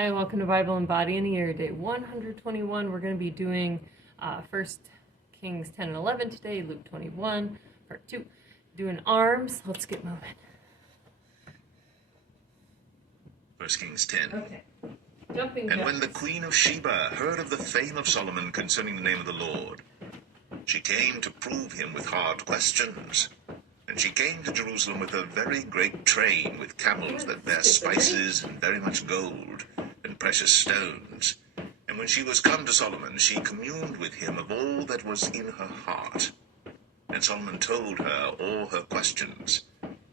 Hi, welcome to Bible and Body in a Year, day 121. We're going to be doing 1 Kings 10 and 11 today, Luke 21, part 2. Doing arms. Let's get moving. 1 Kings 10. Okay. Jumping And when the jacks. queen of Sheba heard of the fame of Solomon concerning the name of the Lord, she came to prove him with hard questions. And she came to Jerusalem with a very great train, with camels that bear spices and very much gold and precious stones. And when she was come to Solomon, she communed with him of all that was in her heart. And Solomon told her all her questions.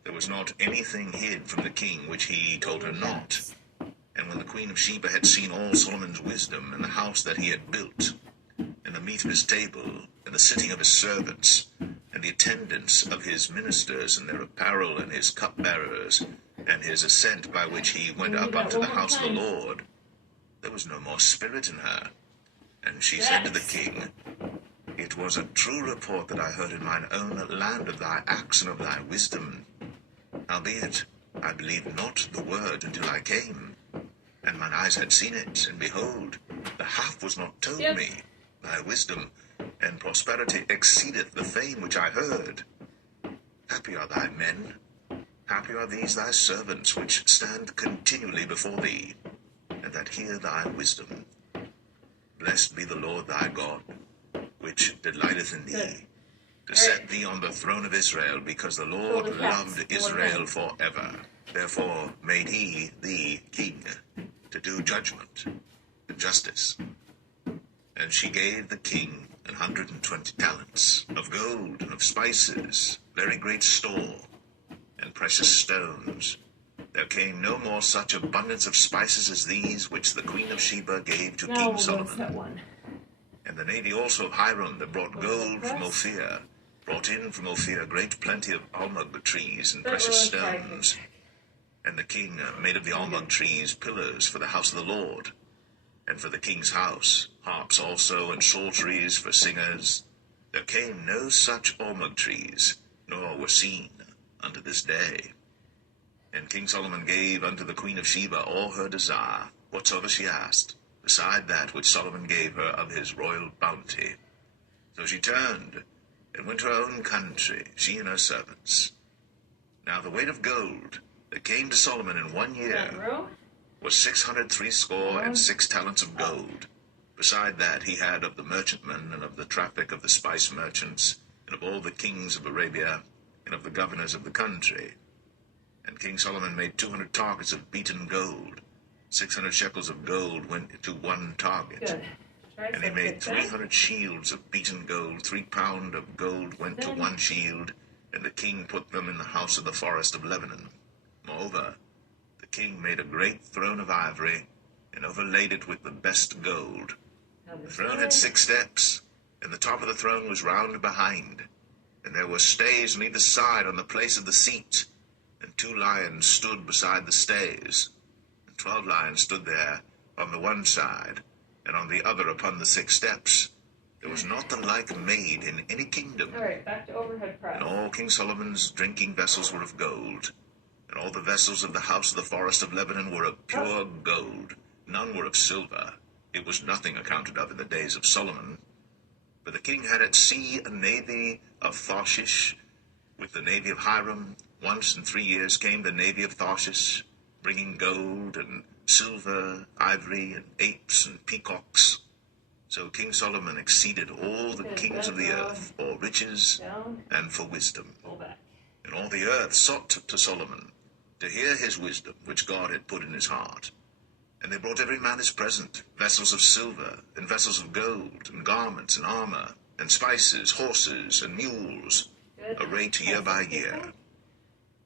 There was not anything hid from the king which he told her not. And when the queen of Sheba had seen all Solomon's wisdom, and the house that he had built, and the meat of his table, and the sitting of his servants, and the attendance of his ministers, and their apparel, and his cupbearers, and his ascent by which he went up unto the house of the Lord, there was no more spirit in her. And she said to the king, It was a true report that I heard in mine own land of thy acts and of thy wisdom. Howbeit, I believed not the word until I came, and mine eyes had seen it, and behold, the half was not told me. Thy wisdom and prosperity exceedeth the fame which I heard. Happy are thy men, happy are these thy servants, which stand continually before thee, and that hear thy wisdom. Blessed be the Lord thy God, which delighteth in thee, to set thee on the throne of Israel, because the Lord loved Israel forever. Therefore made he thee king, to do judgment and justice. And she gave the king 120 talents of gold and of spices, very great store, and precious stones. There came no more such abundance of spices as these which the queen of Sheba gave to King Solomon. And the navy also of Hiram that brought gold from Ophir, brought in from Ophir great plenty of almug trees and precious stones. And the king made of the almug trees pillars for the house of the Lord, and for the king's house, harps also, and psalteries for singers. There came no such almug trees, nor were seen unto this day. And King Solomon gave unto the queen of Sheba all her desire, whatsoever she asked, beside that which Solomon gave her of his royal bounty. So she turned, and went to her own country, she and her servants. Now the weight of gold that came to Solomon in 1 year was 636 talents of gold. Beside that he had of the merchantmen, and of the traffic of the spice merchants, and of all the kings of Arabia, and of the governors of the country. And King Solomon made 200 targets of beaten gold. 600 shekels of gold went to one target. And he made 300 shields of beaten gold. 3 pound of gold went to one shield, and the king put them in the house of the forest of Lebanon. Moreover, the king made a great throne of ivory, and overlaid it with the best gold. The throne had 6 steps, and the top of the throne was round behind. And there were stays on either side on the place of the seat, and 2 lions stood beside the stays. And 12 lions stood there on the one side, and on the other upon the 6 steps. There was not the like made in any kingdom. All right, back to overhead press. And all King Solomon's drinking vessels were of gold, and all the vessels of the house of the forest of Lebanon were of pure gold. None were of silver. It was nothing accounted of in the days of Solomon. For the king had at sea a navy of Tarshish, with the navy of Hiram. Once in 3 years came the navy of Tarshish, bringing gold and silver, ivory, and apes and peacocks. So King Solomon exceeded all the kings of the earth for riches and for wisdom. And all the earth sought to Solomon, to hear his wisdom, which God had put in his heart. And they brought every man his present, vessels of silver, and vessels of gold, and garments, and armor, and spices, horses, and mules, a rate year by year.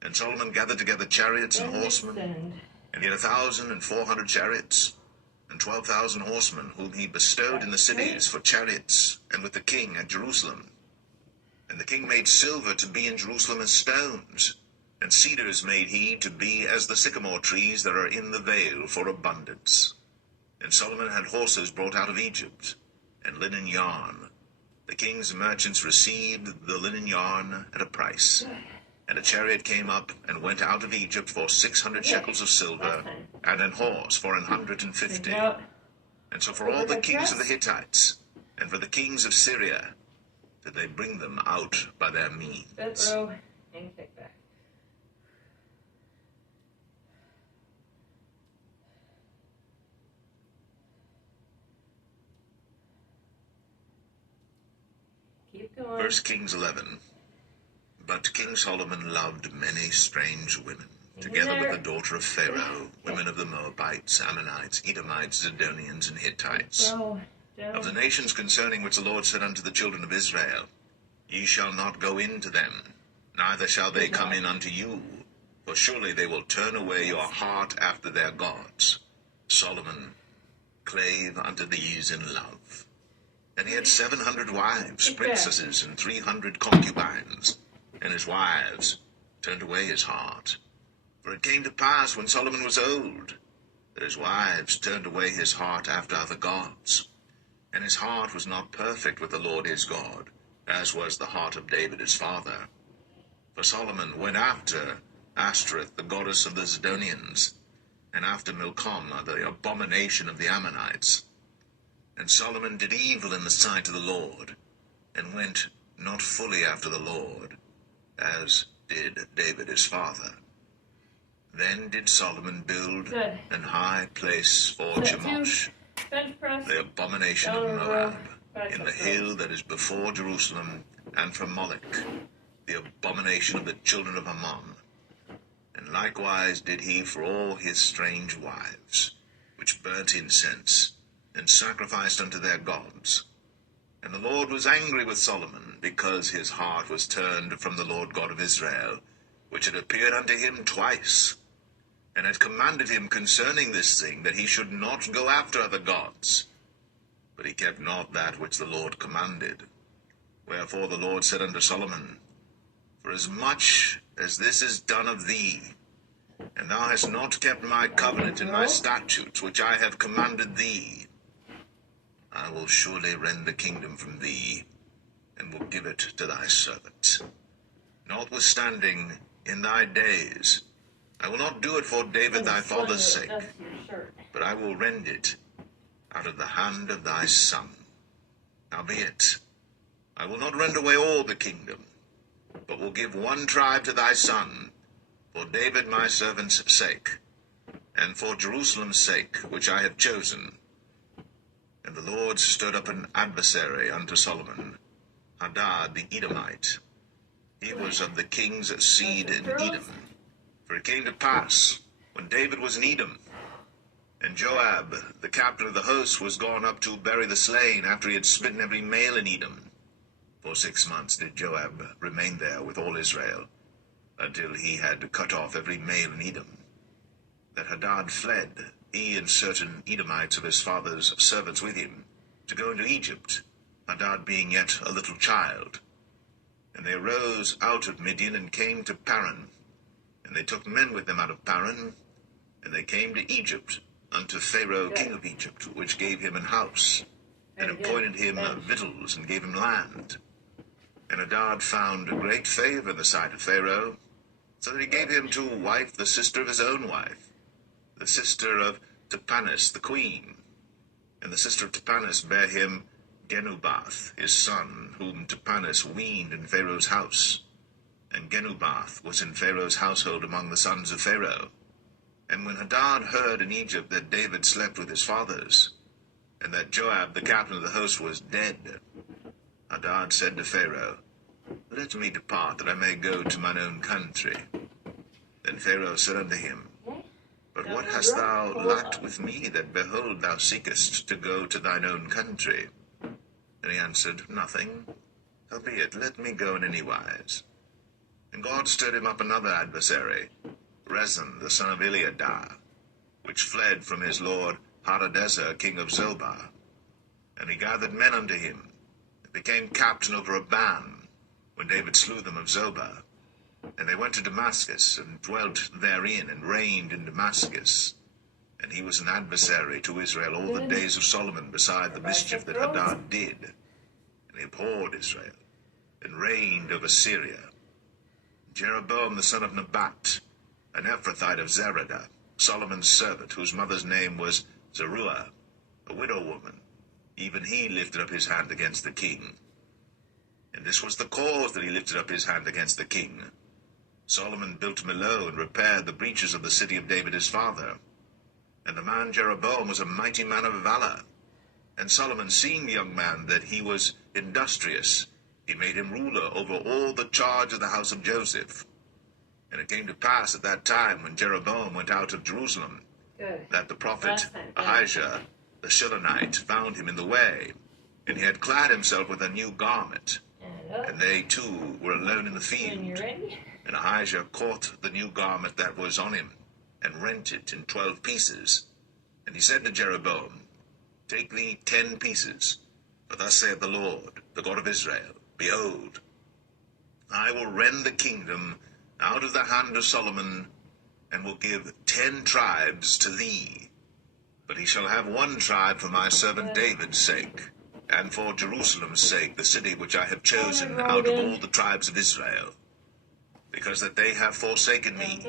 And Solomon gathered together chariots and horsemen, and yet 1,400 chariots, and 12,000 horsemen, whom he bestowed in the cities for chariots, and with the king at Jerusalem. And the king made silver to be in Jerusalem as stones, and cedars made he to be as the sycamore trees that are in the vale for abundance. And Solomon had horses brought out of Egypt, and linen yarn. The king's merchants received the linen yarn at a price. And a chariot came up and went out of Egypt for 600 shekels of silver, and an horse for 150. And so for all the kings of the Hittites, and for the kings of Syria, did they bring them out by their means. Fifth row and kickback. Keep going. 1 Kings 11. But King Solomon loved many strange women, together with the daughter of Pharaoh, women of the Moabites, Ammonites, Edomites, Zidonians, and Hittites. Of the nations concerning which the Lord said unto the children of Israel, Ye shall not go in to them, neither shall they come in unto you, for surely they will turn away your heart after their gods. Solomon clave unto these in love. And he had 700 wives, princesses, and 300 concubines, and his wives turned away his heart. For it came to pass, when Solomon was old, that his wives turned away his heart after other gods. And his heart was not perfect with the Lord his God, as was the heart of David his father. For Solomon went after Ashtoreth, the goddess of the Zidonians, and after Milcom, the abomination of the Ammonites. And Solomon did evil in the sight of the Lord, and went not fully after the Lord, as did David his father. Then did Solomon build an high place for Chemosh, the abomination of Moab, in the hill that is before Jerusalem, and for Moloch, the abomination of the children of Ammon. And likewise did he for all his strange wives, which burnt incense, and sacrificed unto their gods. And the Lord was angry with Solomon, because his heart was turned from the Lord God of Israel, which had appeared unto him twice, and had commanded him concerning this thing, that he should not go after other gods. But he kept not that which the Lord commanded. Wherefore the Lord said unto Solomon, Forasmuch as this is done of thee, and thou hast not kept my covenant and my statutes, which I have commanded thee, I will surely rend the kingdom from thee, and will give it to thy servant. Notwithstanding, in thy days, I will not do it for David thy father's sake, but I will rend it out of the hand of thy son. Howbeit, I will not rend away all the kingdom, but will give one tribe to thy son, for David my servant's sake, and for Jerusalem's sake, which I have chosen. And the Lord stirred up an adversary unto Solomon, Hadad the Edomite. He was of the king's seed in Edom. For it came to pass, when David was in Edom, and Joab, the captain of the host, was gone up to bury the slain, after he had smitten every male in Edom. For 6 months did Joab remain there with all Israel, until he had cut off every male in Edom. That Hadad fled, he and certain Edomites of his father's servants with him, to go into Egypt, Hadad being yet a little child. And they arose out of Midian, and came to Paran. And they took men with them out of Paran, and they came to Egypt, unto Pharaoh king of Egypt, which gave him an house, and appointed him victuals, and gave him land. And Hadad found a great favor in the sight of Pharaoh, so that he gave him to wife the sister of his own wife, the sister of Tahpenes the queen. And the sister of Tahpenes bare him Genubath his son, whom Tahpenes weaned in Pharaoh's house. And Genubath was in Pharaoh's household among the sons of Pharaoh. And when Hadad heard in Egypt that David slept with his fathers, and that Joab the captain of the host was dead, Hadad said to Pharaoh, Let me depart, that I may go to mine own country. Then Pharaoh said unto him, But what hast thou lacked with me, that behold thou seekest to go to thine own country? And he answered, Nothing. Howbeit, let me go in any wise. And God stirred him up another adversary, Rezin the son of Eliadah, which fled from his lord Hadadezer king of Zobah. And he gathered men unto him, and became captain over a band, when David slew them of Zobah. And they went to Damascus, and dwelt therein, and reigned in Damascus. And he was an adversary to Israel all the days of Solomon, beside the mischief that Hadad did. And he abhorred Israel, and reigned over Syria. Jeroboam the son of Nebat, an Ephrathite of Zeradah, Solomon's servant, whose mother's name was Zeruiah, a widow woman, even he lifted up his hand against the king. And this was the cause that he lifted up his hand against the king. Solomon built Millo and repaired the breaches of the city of David his father. And the man Jeroboam was a mighty man of valor. And Solomon, seeing the young man that he was industrious, he made him ruler over all the charge of the house of Joseph. And it came to pass at that time, when Jeroboam went out of Jerusalem, that the prophet Ahijah the Shilonite found him in the way, and he had clad himself with a new garment. And they too were alone in the field. And Ahijah caught the new garment that was on him, and rent it in 12 pieces. And he said to Jeroboam, Take thee 10 pieces, for thus saith the Lord, the God of Israel, Behold, I will rend the kingdom out of the hand of Solomon, and will give 10 tribes to thee. But he shall have 1 tribe for my servant David's sake, and for Jerusalem's sake, the city which I have chosen out of all the tribes of Israel, because that they have forsaken me,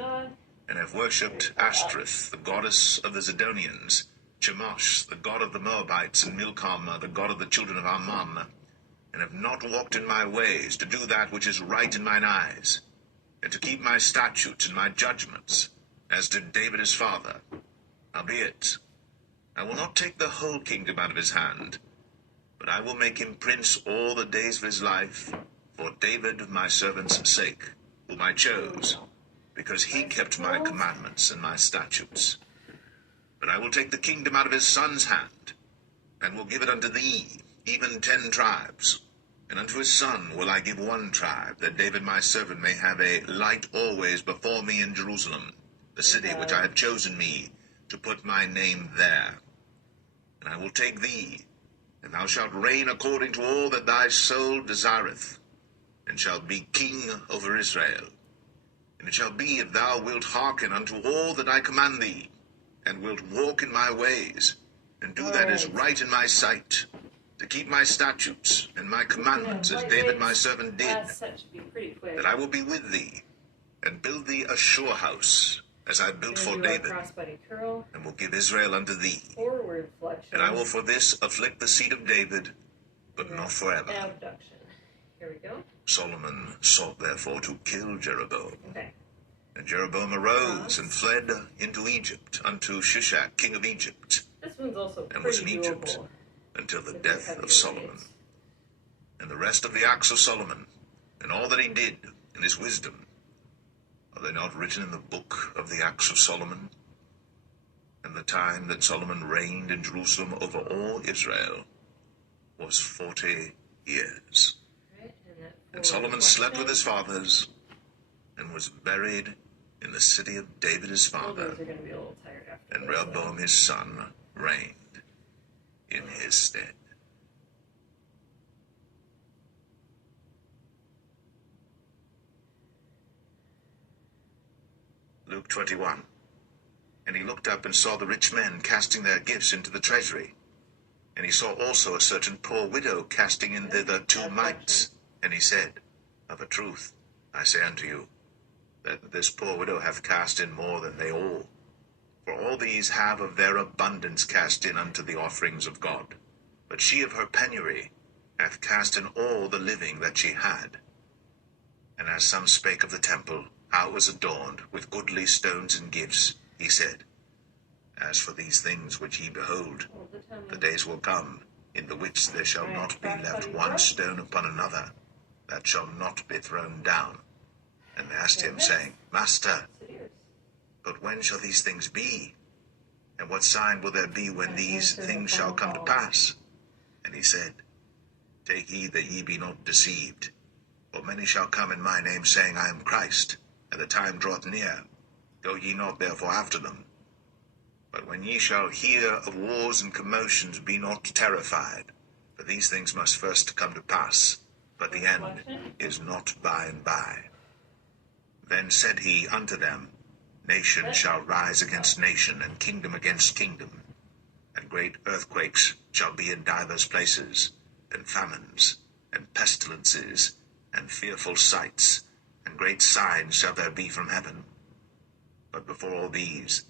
and have worshipped Ashtoreth, the goddess of the Zidonians, Chemosh, the god of the Moabites, and Milcom, the god of the children of Ammon, and have not walked in my ways, to do that which is right in mine eyes, and to keep my statutes and my judgments, as did David his father. Howbeit, I will not take the whole kingdom out of his hand, but I will make him prince all the days of his life, for David my servant's sake, whom I chose, because he kept my commandments and my statutes. But I will take the kingdom out of his son's hand, and will give it unto thee, even 10 tribes. And unto his son will I give 1 tribe, that David my servant may have a light always before me in Jerusalem, the city which I have chosen me, to put my name there. And I will take thee, and thou shalt reign according to all that thy soul desireth, and shalt be king over Israel. And it shall be, if thou wilt hearken unto all that I command thee, and wilt walk in my ways, and do that is right in my sight, to keep my statutes and my commandments, as David my servant did, that I will be with thee, and build thee a sure house, as I built for David, and will give Israel unto thee. And I will for this afflict the seed of David, but not forever. Here we go. Solomon sought therefore to kill Jeroboam. And Jeroboam arose and fled into Egypt, unto Shishak king of Egypt, This one's also and was in pretty Egypt doable. until the death of Solomon. And the rest of the acts of Solomon, and all that he did, and his wisdom, are they not written in the book of the acts of Solomon? And the time that Solomon reigned in Jerusalem over all Israel was 40 years. And Solomon slept with his fathers, and was buried in the city of David his father. And Rehoboam his son reigned in his stead. Luke 21. And he looked up and saw the rich men casting their gifts into the treasury. And he saw also a certain poor widow casting in thither 2 mites. And he said, Of a truth, I say unto you, that this poor widow hath cast in more than they all. For all these have of their abundance cast in unto the offerings of God. But she of her penury hath cast in all the living that she had. And as some spake of the temple, how it was adorned with goodly stones and gifts, he said, As for these things which ye behold, the days will come, in the which there shall not be left one stone upon another, that shall not be thrown down. And they asked him, saying, Master, but when shall these things be? And what sign will there be when these things shall come to pass? And he said, Take heed that ye be not deceived. For many shall come in my name, saying, I am Christ, and the time draweth near. Go ye not therefore after them. But when ye shall hear of wars and commotions, be not terrified. For these things must first come to pass, but the end is not by and by. Then said he unto them, Nation shall rise against nation, and kingdom against kingdom. And great earthquakes shall be in divers places, and famines, and pestilences, and fearful sights, and great signs shall there be from heaven. But before all these,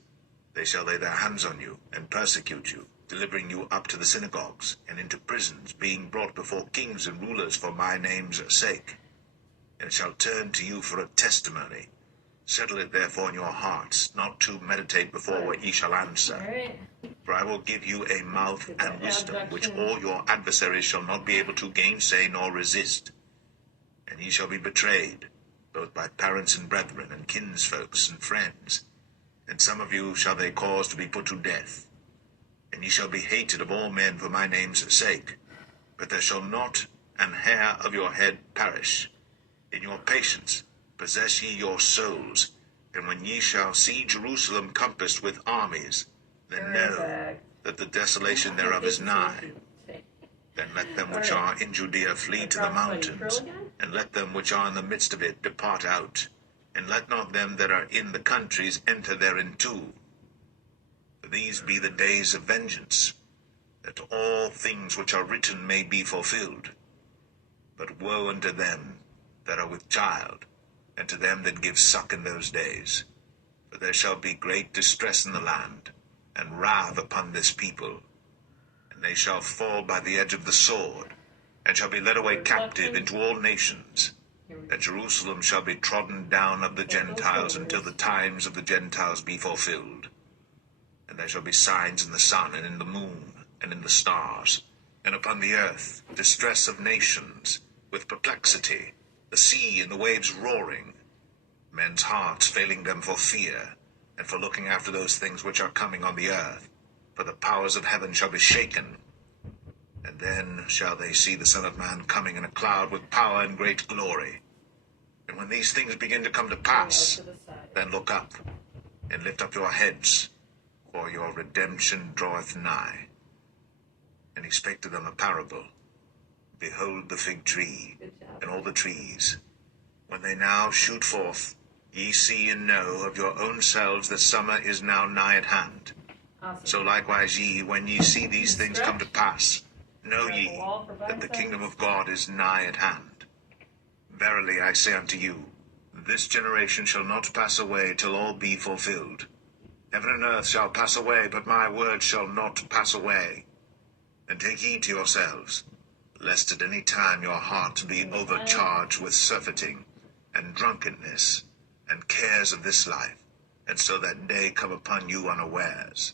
they shall lay their hands on you, and persecute you, delivering you up to the synagogues, and into prisons, being brought before kings and rulers for my name's sake. And shall turn to you for a testimony. Settle it therefore in your hearts, not to meditate before what ye shall answer. All right. For I will give you a mouth and wisdom, which all your adversaries shall not be able to gainsay nor resist. And ye shall be betrayed, both by parents and brethren, and kinsfolks and friends. And some of you shall they cause to be put to death. And ye shall be hated of all men for my name's sake. But there shall not an hair of your head perish. In your patience possess ye your souls. And when ye shall see Jerusalem compassed with armies, then know that the desolation thereof is nigh. Then let them which are in Judea flee to the mountains, and let them which are in the midst of it depart out, and let not them that are in the countries enter therein too. For these be the days of vengeance, that all things which are written may be fulfilled. But woe unto them that are with child, and to them that give suck in those days. For there shall be great distress in the land, and wrath upon this people. And they shall fall by the edge of the sword, and shall be led away captive into all nations. And Jerusalem shall be trodden down of the Gentiles until the times of the Gentiles be fulfilled. And there shall be signs in the sun, and in the moon, and in the stars, and upon the earth distress of nations, with perplexity, the sea and the waves roaring, men's hearts failing them for fear, and for looking after those things which are coming on the earth. For the powers of heaven shall be shaken. And then shall they see the Son of Man coming in a cloud with power and great glory. And when these things begin to come to pass, then look up, and lift up your heads, for your redemption draweth nigh. And he spake to them a parable. Behold the fig tree, and all the trees. When they now shoot forth, ye see and know of your own selves that summer is now nigh at hand. Awesome. So likewise ye, when ye see these things come to pass, know ye that the kingdom of God is nigh at hand. Verily I say unto you, this generation shall not pass away till all be fulfilled. Heaven and earth shall pass away, but my word shall not pass away. And take heed to yourselves, lest at any time your heart be overcharged with surfeiting, and drunkenness, and cares of this life, and so that day come upon you unawares.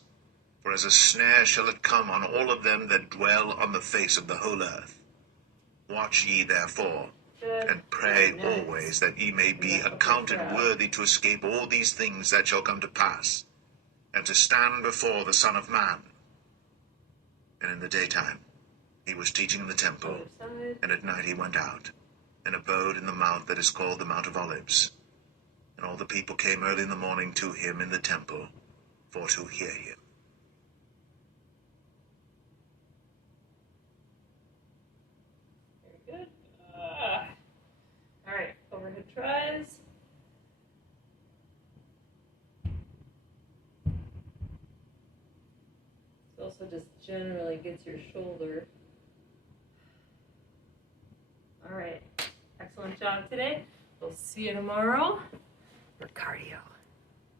For as a snare shall it come on all of them that dwell on the face of the whole earth. Watch ye therefore, and pray always, that ye may be accounted worthy to escape all these things that shall come to pass, and to stand before the Son of Man. And in the daytime he was teaching in the temple, and at night he went out, and abode in the mount that is called the Mount of Olives. And all the people came early in the morning to him in the temple, for to hear him. Very good. All right, overhead tries. It also just generally gets your shoulder. All right, excellent job today. We'll see you tomorrow for cardio.